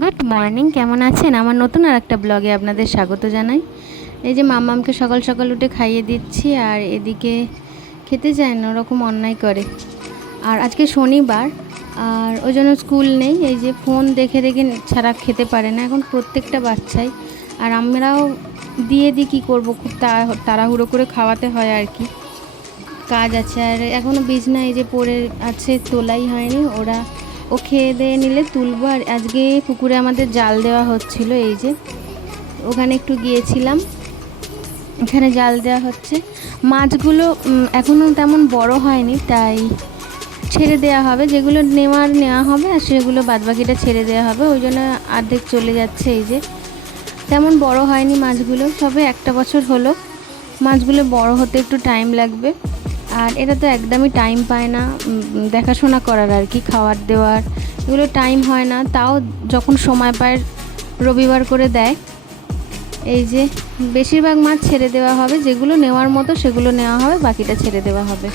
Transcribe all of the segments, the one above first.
Good morning, কেমন আছেন? আমার নতুন আর একটা ব্লগে আপনাদের স্বাগত জানাই। এই যে মাম্মামকে সকাল সকাল উঠে খাইয়ে দিচ্ছি, আর এদিকে খেতে চায় না, ওরকম অন্যায় করে। আর আজকে শনিবার, আর ওই জন্য স্কুল নেই। এই যে ফোন দেখে দেখে ছাড়া খেতে পারে না এখন প্রত্যেকটা বাচ্চাই। আর আমরাও দিয়ে দিই, কী করবো, খুব তাড়াহুড়ো করে খাওয়াতে হয় আর কি, কাজ আছে। আর এখনও বিছনা এই যে পড়ে আছে, তোলাই হয়নি। ও খেয়ে দিয়ে নিলে তুলবো। আর আজকে পুকুরে আমাদের জাল দেওয়া হচ্ছিল, এই যে ওখানে একটু গিয়েছিলাম, এখানে জাল দেওয়া হচ্ছে। মাছগুলো এখনও তেমন বড় হয়নি, তাই ছেড়ে দেওয়া হবে। যেগুলো নেওয়া হবে, আর সেগুলো বাদবাকিটা ছেড়ে দেওয়া হবে। ওই জন্য অর্ধেক চলে যাচ্ছে। এই যে তেমন বড় হয়নি মাছগুলো, সবে একটা বছর হলো। মাছগুলো বড় হতে একটু টাইম লাগবে। আর এরা তো একদমই টাইম পায় না দেখাশোনা করার আর কি, খাওয়ার দেওয়ার, এগুলো টাইম হয় না। তাও যখন সময় পায় রবিবার করে দেয়। এই যে বেশিরভাগ মাছ ছেড়ে দেওয়া হবে, যেগুলো নেওয়ার মতো সেগুলো নেওয়া হবে, বাকিটা ছেড়ে দেওয়া হবে।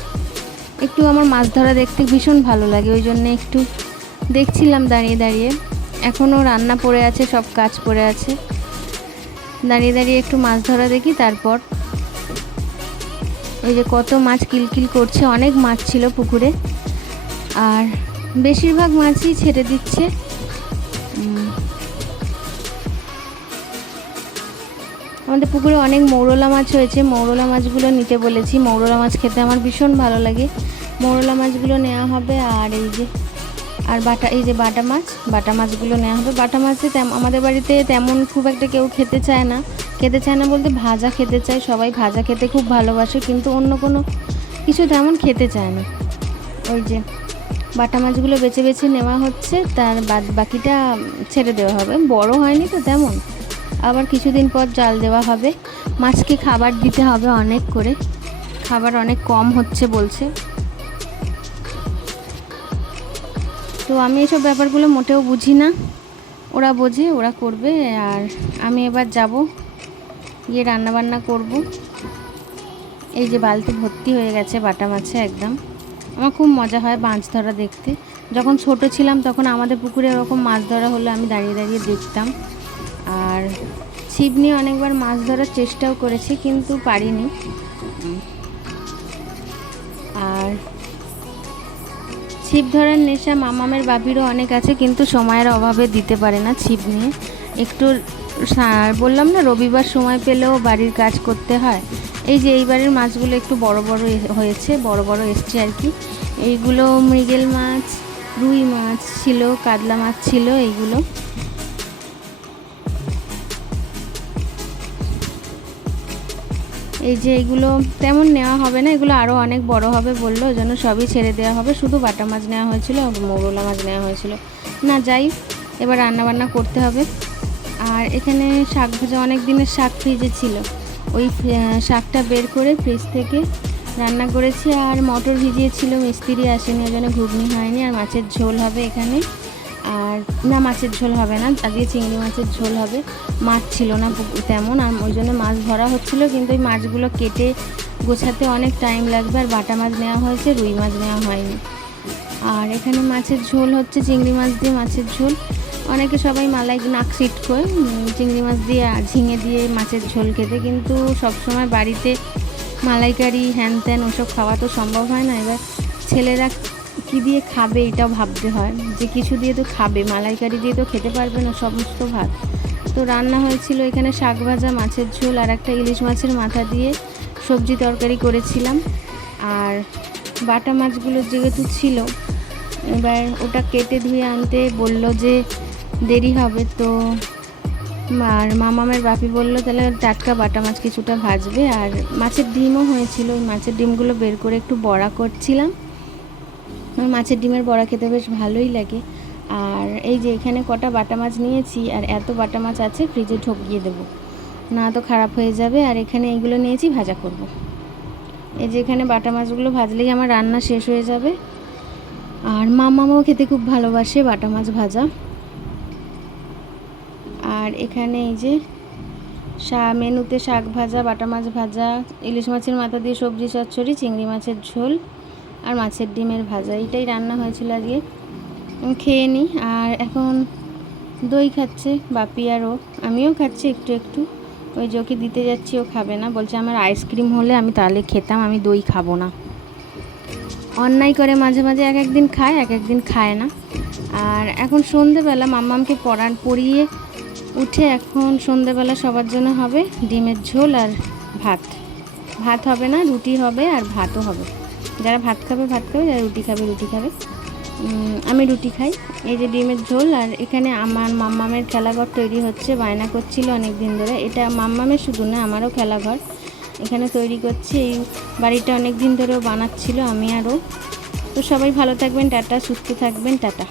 একটু আমার মাছ ধরা দেখতে ভীষণ ভালো লাগে, ওই জন্য একটু দেখছিলাম দাঁড়িয়ে দাঁড়িয়ে। এখনও রান্না পড়ে আছে, সব কাজ পড়ে আছে, দাঁড়িয়ে দাঁড়িয়ে একটু মাছ ধরা দেখি। তারপর এই যে কত মাছ কিলকিল করছে, অনেক মাছ ছিল পুকুরে, আর বেশিরভাগ মাছই ছেড়ে দিচ্ছে। আমাদের পুকুরে অনেক মৌরলা মাছ হয়েছে, মৌরলা মাছগুলো নিতে বলেছি। মৌরলা মাছ খেতে আমার ভীষণ ভালো লাগে, মৌরলা মাছগুলো নেওয়া হবে। আর এই যে বাটা মাছগুলো নেওয়া হবে। বাটা মাছে আমাদের বাড়িতে তেমন খুব একটা কেউ খেতে চায় না বলতে ভাজা খেতে চায় সবাই, ভাজা খেতে খুব ভালোবাসে, কিন্তু অন্য কোনো কিছু তেমন খেতে চায় না। ওই যে বাটা মাছগুলো বেছে বেছে নেওয়া হচ্ছে, তার বাকিটা ছেড়ে দেওয়া হবে। বড় হয়নি তো তেমন, আবার কিছুদিন পর জাল দেওয়া হবে। মাছকে খাবার দিতে হবে অনেক করে, খাবার অনেক কম হচ্ছে বলছে। তো আমি এসব ব্যাপারগুলো মোটেও বুঝি না, ওরা বোঝে, ওরা করবে। আর আমি এবার যাব, গিয়ে রান্নাবান্না করব। এই যে বালতি ভর্তি হয়ে গেছে বাটা মাছে একদম। আমার খুব মজা হয় মাছ ধরা দেখতে। যখন ছোট ছিলাম তখন আমাদের পুকুরে ওরকম মাছ ধরা হলে আমি দাঁড়িয়ে দাঁড়িয়ে দেখতাম। আর ছিপ নিয়ে অনেকবার মাছ ধরার চেষ্টাও করেছি, কিন্তু পারিনি। আর ছিপ ধরার নেশা মামামের বাপিরও অনেক আছে, কিন্তু সময়ের অভাবে দিতে পারে না ছিপ নিয়ে। একটু বললাম না, রবিবার সময় পেলেও বাড়ির কাজ করতে হয়। এই যে এইবারের মাছগুলো একটু বড় বড় হয়েছে, বড় বড় এসছে আর কি। এইগুলো মৃগেল মাছ, রুই মাছ ছিল, কাতলা মাছ ছিল এইগুলো। এই যে এগুলো তেমন নেওয়া হবে না, এগুলো আরও অনেক বড় হবে বললো, ওই জন্য সবই ছেড়ে দেওয়া হবে। শুধু বাটা মাছ নেওয়া হয়েছিল, মৌরলা মাছ নেওয়া হয়েছিল না। যাই, এবার রান্নাবান্না করতে হবে। আর এখানে শাক ভাজা, অনেক দিনের শাক ফ্রিজে ছিল, ওই শাকটা বের করে ফ্রিজ থেকে রান্না করেছি। আর মটর ভিজিয়েছিল, মিস্ত্রি আসেনি, ওই জন্য ঘুগনি হয়নি। আর মাছের ঝোল হবে এখানে। আর না, মাছের ঝোল হবে না, আজকে চিংড়ি মাছের ঝোল হবে। মাছ ছিল না তেমন, আর ওই জন্য মাছ ধরা হচ্ছিলো, কিন্তু ওই মাছগুলো কেটে গোছাতে অনেক টাইম লাগবে। আর বাটা মাছ নেওয়া হয়েছে, রুই মাছ নেওয়া হয়নি। আর এখানে মাছের ঝোল হচ্ছে, চিংড়ি মাছ দিয়ে মাছের ঝোল। অনেকে সবাই মালাই নাক সিটকোয় চিংড়ি মাছ দিয়ে আর ঝিঙে দিয়ে মাছের ঝোল খেতে, কিন্তু সবসময় বাড়িতে মালাইকারি হ্যান ত্যান ওসব খাওয়া তো সম্ভব হয় না। এবার ছেলেরা কী দিয়ে খাবে এটাও ভাবতে হয়, যে কিছু দিয়ে তো খাবে, মালাইকারি দিয়ে তো খেতে পারবে না সমস্ত ভাত। তো রান্না হয়েছিল এখানে শাক ভাজা, মাছের ঝোল, আর একটা ইলিশ মাছের মাথা দিয়ে সবজি তরকারি করেছিলাম। আর বাটা মাছগুলো যেহেতু ছিল, এবার ওটা কেটে ধুয়ে আনতে বলল যে দেরি হবে। তো আর মামামের বাপি বলল তাহলে টাটকা বাটা মাছ কিছুটা ভাজবে। আর মাছের ডিমও হয়েছিল, ওই মাছের ডিমগুলো বের করে একটু বড়া করছিলাম। মাছের ডিমের বড়া খেতে বেশ ভালোই লাগে। আর এই যে এখানে কটা বাটা মাছ নিয়েছি, আর এত বাটা মাছ আছে, ফ্রিজে ঢুকিয়ে দেবো, না তো খারাপ হয়ে যাবে। আর এখানে এইগুলো নিয়েছি, ভাজা করব। এই যে এখানে বাটা মাছগুলো ভাজলেই আমার রান্না শেষ হয়ে যাবে। আর মামাও খেতে খুব ভালোবাসে বাটা মাছ ভাজা। আর এখানে এই যে মেনুতে শাক ভাজা, বাটা মাছ ভাজা, ইলিশ মাছের মাথা দিয়ে সবজি চচ্চড়ি, চিংড়ি মাছের ঝোল, আর মাছের ডিমের ভাজা, এইটাই রান্না হয়েছিল আজকে। খেয়ে নিই। আর এখন দই খাচ্ছে বাপি আর ও, আমিও খাচ্ছি একটু একটু। ওই যে ওকে দিতে যাচ্ছি, ও খাবে না, বলছে আমার আইসক্রিম হলে আমি তাহলে খেতাম, আমি দই খাবো না। অন্যায় করে মাঝে মাঝে, এক একদিন খায় এক একদিন খায় না। আর এখন সন্ধেবেলা মাম্মামকে পরিয়ে উঠে এখন সন্ধেবেলা সবার জন্য হবে ডিমের ঝোল আর ভাত। ভাত হবে না, রুটি হবে আর ভাতও হবে। যারা ভাত খাবে ভাত খাবে, যারা রুটি খাবে রুটি খাবে। আমি রুটি খাই। এই যে ডিমের ঝোল, আর এখানে আমার মাম্মামের খেলাঘর তৈরি হচ্ছে, বায়না করছিল অনেক দিন ধরে। এটা মাম্মামের শুধু না, আমারও খেলাঘর এখানে তৈরি করছে। এই বাড়িটা অনেক দিন ধরেও বানাচ্ছিল আমি আরও। তো সবাই ভালো থাকবেন, টাটা, সুস্থ থাকবেন, টাটা।